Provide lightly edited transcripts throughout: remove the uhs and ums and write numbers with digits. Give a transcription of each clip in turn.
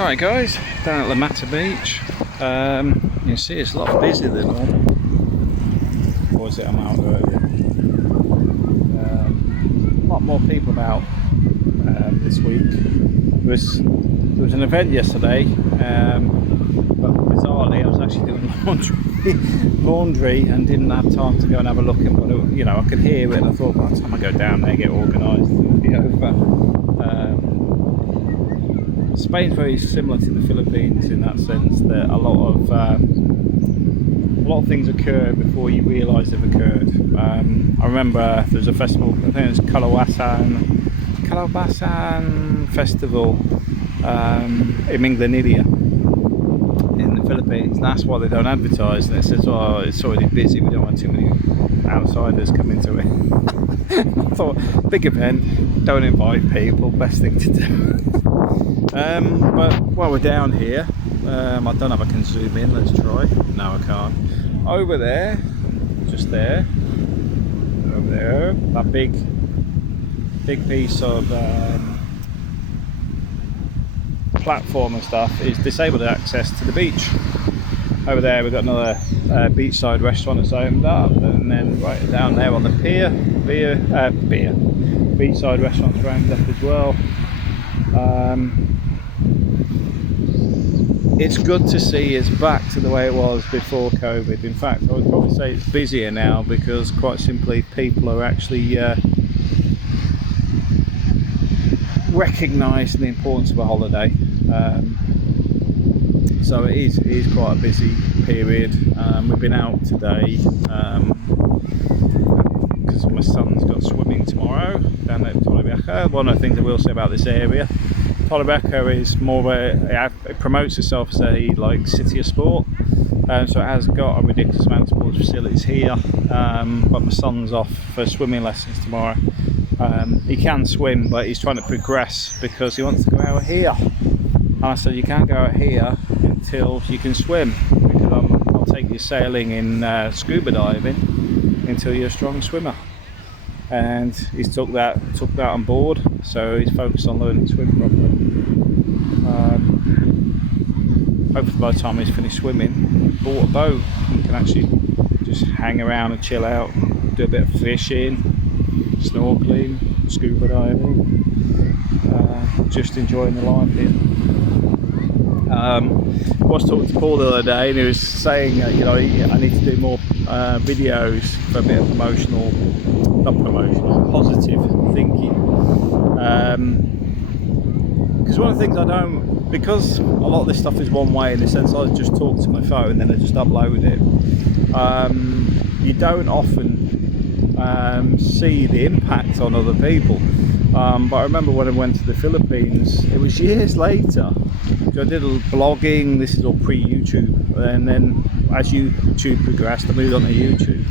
Alright guys, down at the Mata Beach. You can see it's a lot busier than normal. Or is it I'm out earlier? A lot more people about this week. There was an event yesterday, but bizarrely I was actually doing laundry and didn't have time to go and have a look at what it, you know, I could hear it and I thought by the time I go down there, get organised, it'll be over. Spain's very similar to the Philippines in that sense that a lot of things occur before you realise they've occurred. I remember there's a festival, I think it's Calabasan Festival in Minglanilla in the Philippines. And that's why they don't advertise, and it says, oh, it's already busy, we don't want too many outsiders coming to it. I thought, big event, don't invite people, best thing to do. But while we're down here, I don't know if I can zoom in, let's try. No, I can't. Over there, just there, over there, that big piece of platform and stuff is disabled access to the beach. Over there we've got another beachside restaurant that's opened up, and then right down there on the pier, beachside restaurants opened up as well. It's good to see it's back to the way it was before COVID. In fact, I would probably say it's busier now because quite simply people are actually recognising the importance of a holiday. So it is quite a busy period. We've been out today because my son's got swimming tomorrow down at Torrevieja. One of the things I will say about this area, Torrevieja is more it promotes itself as a like city of sport, so it has got a ridiculous amount of sports facilities here, but my son's off for swimming lessons tomorrow. He can swim, but he's trying to progress because he wants to go out here, and I said you can't go out here until you can swim, because I'll take you sailing in scuba diving until you're a strong swimmer. And he's took that on board, so he's focused on learning to swim properly. Hopefully by the time he's finished swimming, bought a boat, he can actually just hang around and chill out, do a bit of fishing, snorkeling, scuba diving, just enjoying the life here. I was talking to Paul the other day, and he was saying, you know, I need to do more videos for a bit of positive thinking. Because one of the things I don't, because a lot of this stuff is one way in the sense I just talk to my phone and then I just upload it. You don't often see the impact on other people. But I remember when I went to the Philippines, it was years later. So I did a little blogging, this is all pre-YouTube, and then as YouTube progressed I moved on to YouTube.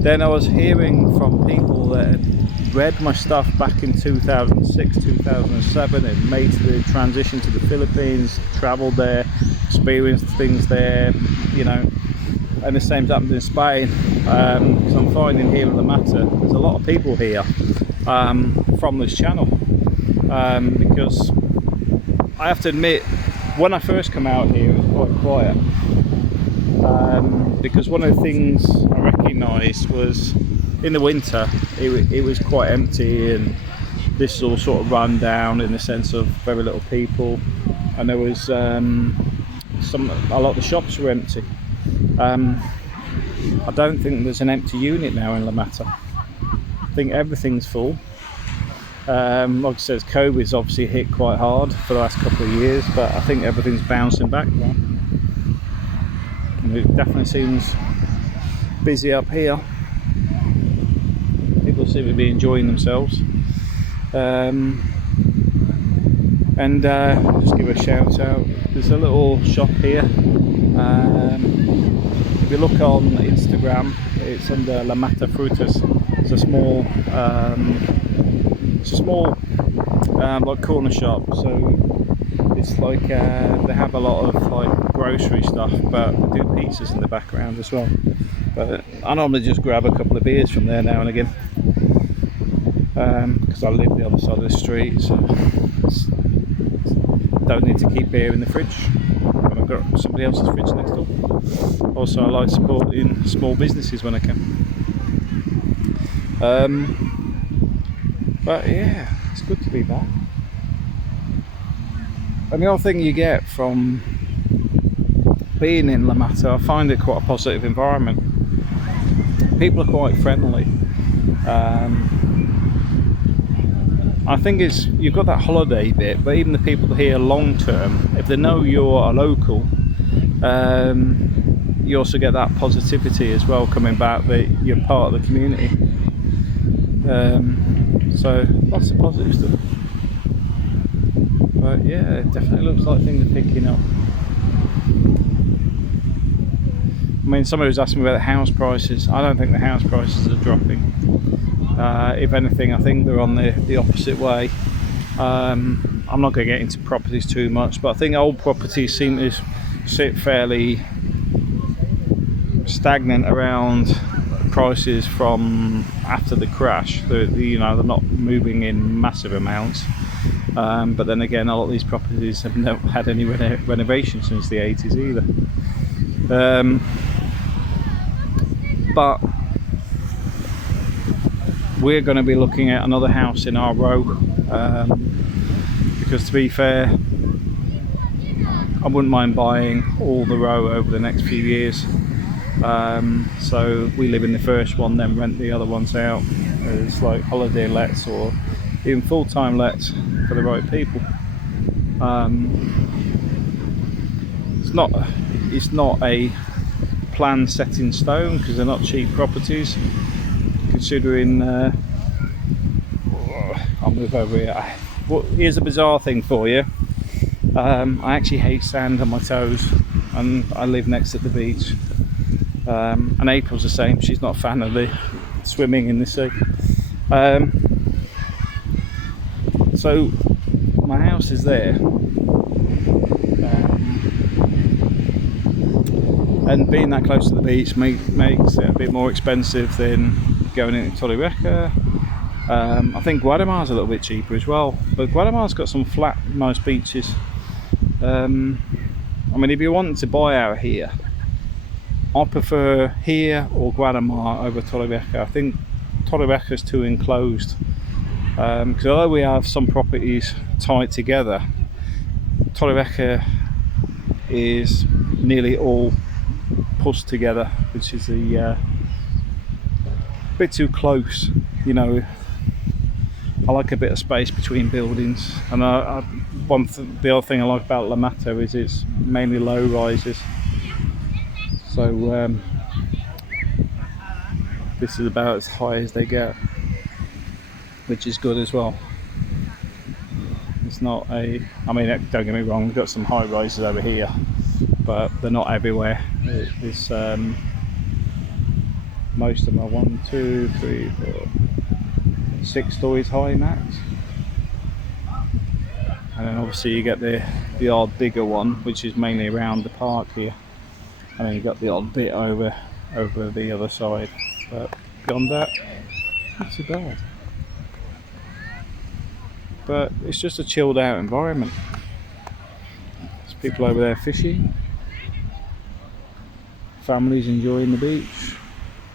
Then I was hearing from people that had read my stuff back in 2006, 2007 and made the transition to the Philippines, travelled there, experienced things there, you know, and the same's happened in Spain, because I'm finding here at the Mata there's a lot of people here from this channel, because I have to admit, when I first come out here it was quite quiet, because one of the things I recognised was in the winter it was quite empty, and this is all sort of run down in the sense of very little people, and there was a lot of the shops were empty. I don't think there's an empty unit now in La Mata. I think everything's full. Like I said, COVID's obviously hit quite hard for the last couple of years, but I think everything's bouncing back now. And it definitely seems busy up here. People seem to be enjoying themselves. And I'll just give a shout out. There's a little shop here. If you look on Instagram, it's under Mata Frutas. It's a small like corner shop, so it's like they have a lot of like grocery stuff, but they do pizzas in the background as well. But I normally just grab a couple of beers from there now and again, because I live the other side of the street, so don't don't need to keep beer in the fridge when I've got somebody else's fridge next door. Also, I like supporting small businesses when I can. But yeah, it's good to be back. And the other thing you get from being in La Mata, I find it quite a positive environment. People are quite friendly. I think you've got that holiday bit, but even the people here long term, if they know you're a local, you also get that positivity as well coming back that you're part of the community. So lots of positive stuff. But yeah, it definitely looks like things are picking up. I mean, somebody was asking me about the house prices. I don't think the house prices are dropping. If anything, I think they're on the opposite way. I'm not going to get into properties too much, but I think old properties seem to sit fairly stagnant around prices from after the crash. They're not moving in massive amounts. But then again, a lot of these properties have never had any renovation since the 80s either. But we're going to be looking at another house in our row, because to be fair, I wouldn't mind buying all the row over the next few years. So we live in the first one, then rent the other ones out as like holiday lets or even full-time lets for the right people. It's not a plan set in stone because they're not cheap properties. Considering, I'll move over here. Well, here's a bizarre thing for you. I actually hate sand on my toes, and I live next to the beach. And April's the same. She's not a fan of the swimming in the sea. So my house is there, and being that close to the beach makes it a bit more expensive than going into Torrevieja. I think Guadalmar's a little bit cheaper as well, but Guadalmar's got some flat, nice beaches. I mean, if you want to buy out here, I prefer here or Guadalmar over Torrevieja. I think Torrevieja's too enclosed. Because although we have some properties tied together, Torrevieja is nearly all pushed together, which is a bit too close. I like a bit of space between buildings, and the other thing I like about La Mata is it's mainly low rises. So this is about as high as they get, which is good as well. It's not don't get me wrong, we've got some high rises over here, but they're not everywhere. It's most of them are 1, 2, 3, 4, 6 stories high max, and then obviously you get the odd bigger one, which is mainly around the park here, and then you got the odd bit over the other side, but beyond that, not too bad. But it's just a chilled out environment. There's people over there fishing, families enjoying the beach,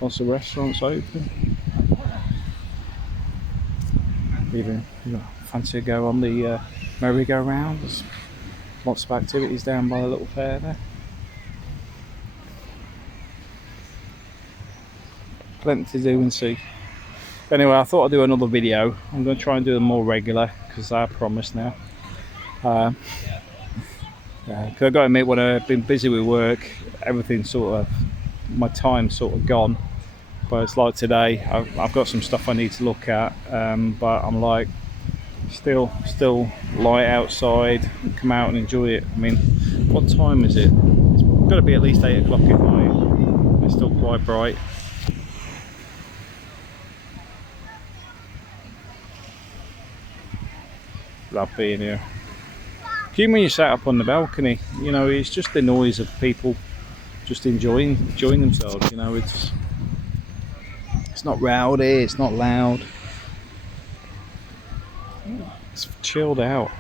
lots of restaurants open. Even fancy to go on the merry-go-round. There's lots of activities down by the little fair there. Plenty to do and see. Anyway, I thought I'd do another video. I'm going to try and do them more regular because I promise now. Because I've got to admit, when I've been busy with work, everything's my time's sort of gone. But it's like today, I've got some stuff I need to look at, but I'm like, still light outside, come out and enjoy it. I mean, what time is it? It's got to be at least 8 o'clock at night. It's still quite bright. Love being here. Even when you sat up on the balcony, it's just the noise of people just enjoying themselves. It's not rowdy, it's not loud. It's chilled out.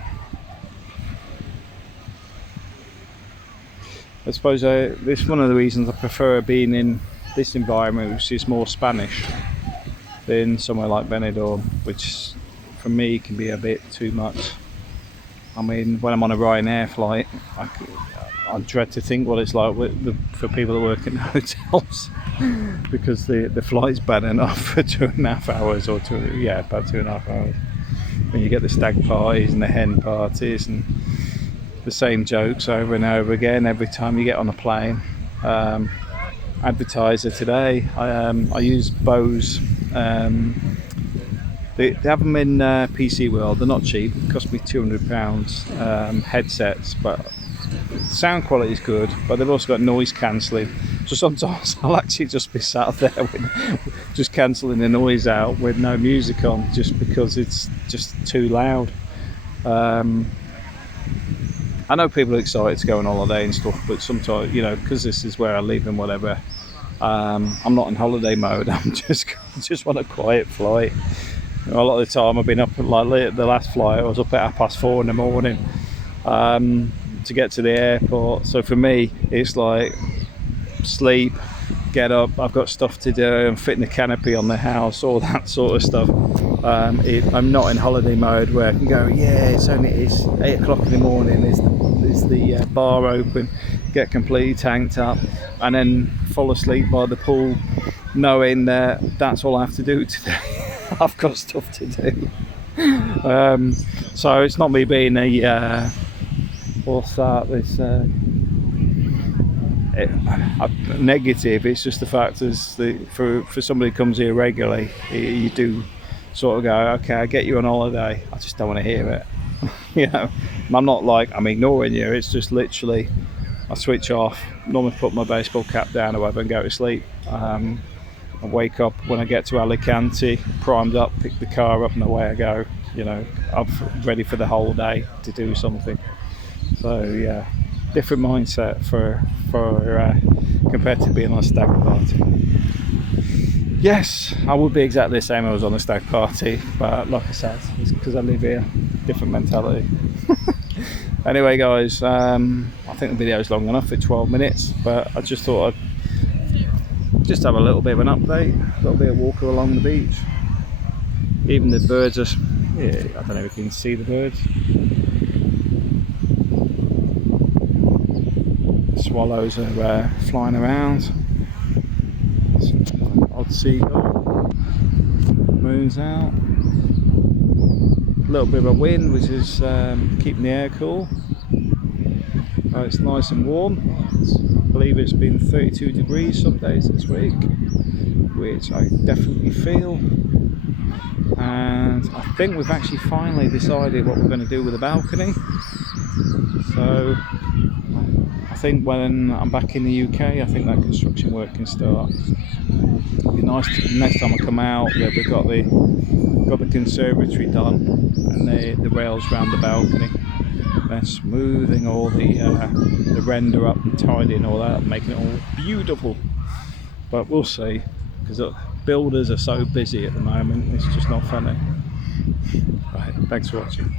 I suppose this is one of the reasons I prefer being in this environment, which is more Spanish, than somewhere like Benidorm, which for me can be a bit too much. I mean, when I'm on a Ryanair flight, I dread to think what it's like for people that work in hotels, because the flight's bad enough for 2.5 hours, or about 2.5 hours. When you get the stag parties and the hen parties and the same jokes over and over again every time you get on a plane. Advertiser today, I use Bose. They have them in PC World. They're not cheap. It cost me £200 headsets, but sound quality is good. But they've also got noise cancelling. So sometimes I'll actually just be sat there with just cancelling the noise out with no music on, just because it's just too loud. I know people are excited to go on holiday and stuff, but sometimes, because this is where I live and whatever, I'm not in holiday mode. I'm just want a quiet flight. A lot of the time I've been up like the last flight, I was up at 4:30 in the morning to get to the airport. So for me, it's like sleep, get up, I've got stuff to do, I'm fitting the canopy on the house, all that sort of stuff. I'm not in holiday mode where I can go, it's 8 o'clock in the morning, is the bar open, get completely tanked up, and then fall asleep by the pool, knowing that that's all I have to do today. I've got stuff to do. So it's not me being a negative. It's just the fact is for somebody who comes here regularly, you do sort of go, okay, I get you on holiday, I just don't want to hear it. I'm not like I'm ignoring you, it's just literally I switch off, normally put my baseball cap down or whatever and go to sleep. I wake up when I get to Alicante, primed up, pick the car up and away I go. I'm ready for the whole day to do something. So yeah, different mindset for compared to being on a stag party. Yes, I would be exactly the same if I was on a stag party, but like I said, it's because I live here, different mentality. Anyway guys, I think the video is long enough for 12 minutes, but I just thought I'd just have a little bit of an update, a little bit of walker along the beach. Even the birds are, I don't know if you can see the birds. Swallows are flying around. Odd seagull. Moon's out. A little bit of a wind, which is keeping the air cool. It's nice and warm. I believe it's been 32 degrees some days this week, which I definitely feel. And I think we've actually finally decided what we're going to do with the balcony. So I think when I'm back in the UK, I think that construction work can start. It'd be nice next time I come out that we've got the conservatory done and the rails around the balcony. They're smoothing all the render up and tidying all that, making it all beautiful. But we'll see, because builders are so busy at the moment, it's just not funny. Right, thanks for watching.